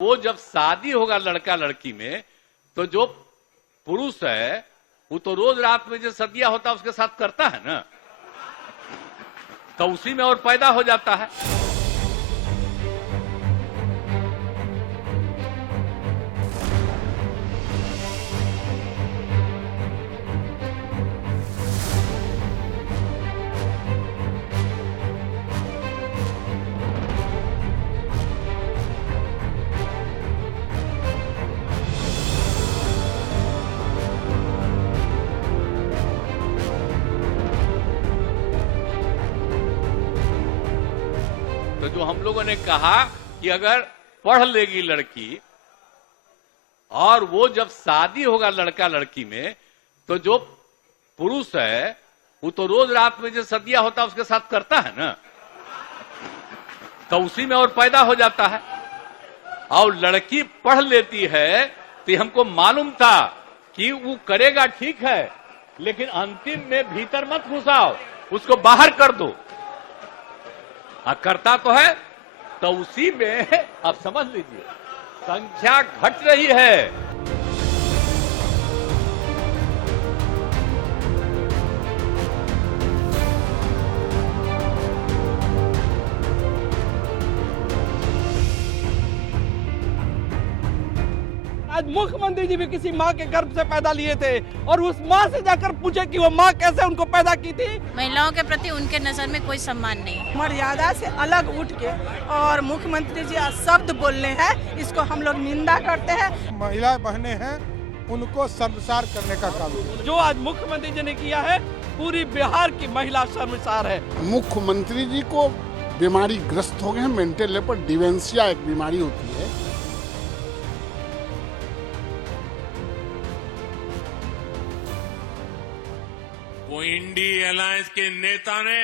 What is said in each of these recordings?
वो जब शादी होगा लड़का लड़की में तो जो पुरुष है वो तो रोज रात में जो सदिया होता है उसके साथ करता है ना, तो उसी में और पैदा हो जाता है। तो जो हम लोगों ने कहा कि अगर पढ़ लेगी लड़की और वो जब शादी होगा लड़का लड़की में तो जो पुरुष है वो तो रोज रात में जो सदिया होता है उसके साथ करता है ना, तो उसी में और पैदा हो जाता है। और लड़की पढ़ लेती है तो हमको मालूम था कि वो करेगा ठीक है, लेकिन अंतिम में भीतर मत घुसाओ, उसको बाहर कर दो। करता तो है, तो उसी में आप समझ लीजिए संख्या घट रही है। आज मुख्यमंत्री जी भी किसी माँ के गर्भ से पैदा लिए थे और उस माँ से जाकर पूछे कि वो माँ कैसे उनको पैदा की थी। महिलाओं के प्रति उनके नजर में कोई सम्मान नहीं। मर्यादा से अलग उठ के और मुख्यमंत्री जी शब्द बोलने हैं, इसको हम लोग निंदा करते हैं। महिला बहनें हैं उनको शर्मसार करने का काम जो आज मुख्यमंत्री जी ने किया है, पूरी बिहार की महिला शर्मसार है। मुख्यमंत्री जी को बीमारी ग्रस्त हो गए हैं, मेंटल लेवल डिमेंशिया एक बीमारी होती है। वो इंडी अलायंस के नेता ने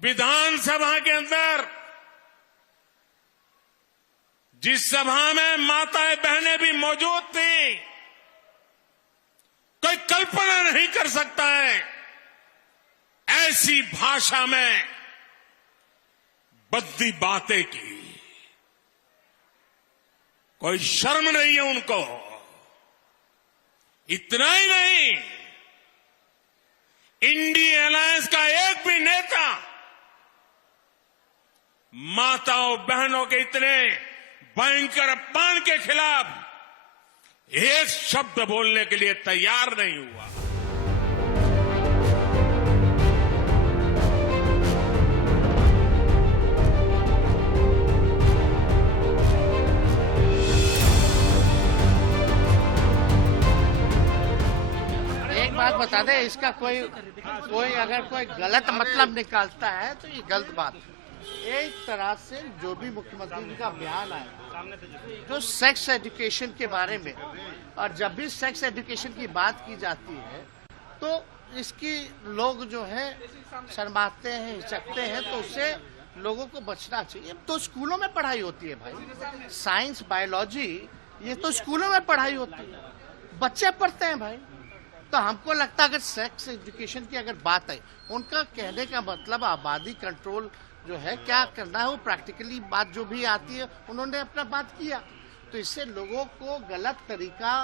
विधानसभा के अंदर जिस सभा में माताएं बहनें भी मौजूद थी, कोई कल्पना नहीं कर सकता है ऐसी भाषा में बद्दी बातें की। कोई शर्म नहीं है उनको। इतना ही नहीं, इंडी अलायंस का एक भी नेता माताओं बहनों के इतने भयंकर अपमान के खिलाफ एक शब्द बोलने के लिए तैयार नहीं हुआ। एक बात बता दे, इसका कोई अगर कोई गलत मतलब निकालता है तो ये गलत बात है। एक तरह से जो भी मुख्यमंत्री जी का बयान आया जो सेक्स एजुकेशन के बारे में, और जब भी सेक्स एजुकेशन की बात की जाती है तो इसकी लोग जो है शर्माते हैं, हिचकते हैं, तो उससे लोगों को बचना चाहिए। तो स्कूलों में पढ़ाई होती है भाई, साइंस बायोलॉजी ये तो स्कूलों में पढ़ाई होती है, बच्चे पढ़ते हैं भाई। तो हमको लगता है अगर सेक्स एजुकेशन की अगर बात है, उनका कहने का मतलब आबादी कंट्रोल जो है क्या करना है, वो प्रैक्टिकली बात जो भी आती है उन्होंने अपना बात किया। तो इससे लोगों को गलत तरीका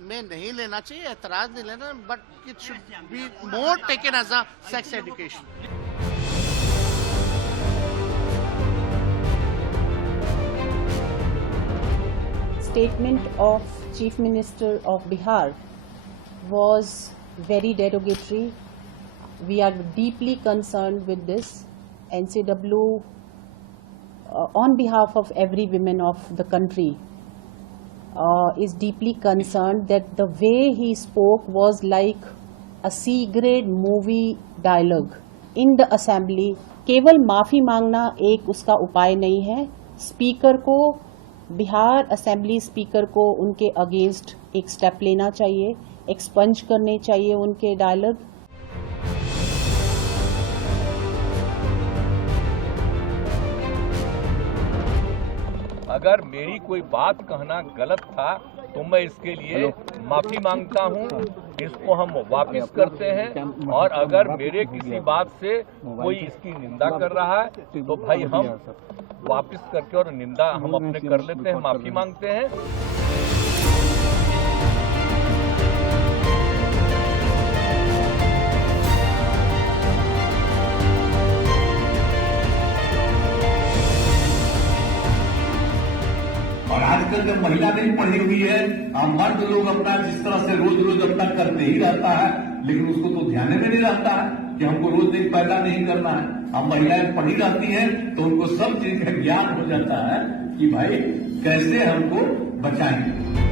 में नहीं लेना चाहिए, एतराज नहीं लेना, but it should be more taken as a sex education. Statement of Chief Minister of Bihar was very derogatory. We are deeply concerned with this. NCW, on behalf of every woman of the country, is deeply concerned that the way he spoke was like a C-grade movie dialogue in the assembly. केवल माफी मांगना एक उसका उपाय नहीं है। Speaker को, Bihar assembly speaker को उनके अगेंस्ट एक स्टेप लेना चाहिए, एक्सपंज करने चाहिए उनके डायलॉग। अगर मेरी कोई बात कहना गलत था तो मैं इसके लिए माफी मांगता हूं। इसको हम वापस करते हैं। और अगर मेरे किसी बात से कोई इसकी निंदा कर रहा है तो भाई हम वापस करके और निंदा हम अपने कर लेते हैं, माफी मांगते हैं। और आजकल जब महिला नहीं पढ़ी हुई है, मर्द लोग अपना जिस तरह से रोज रोज अपना करते ही रहता है, लेकिन उसको तो ध्यान में नहीं रहता है कि हमको रोज एक पैदा नहीं करना है। अब महिलाएं पढ़ी रहती हैं तो उनको सब चीज का ज्ञान हो जाता है कि भाई कैसे हमको बचाएंगे।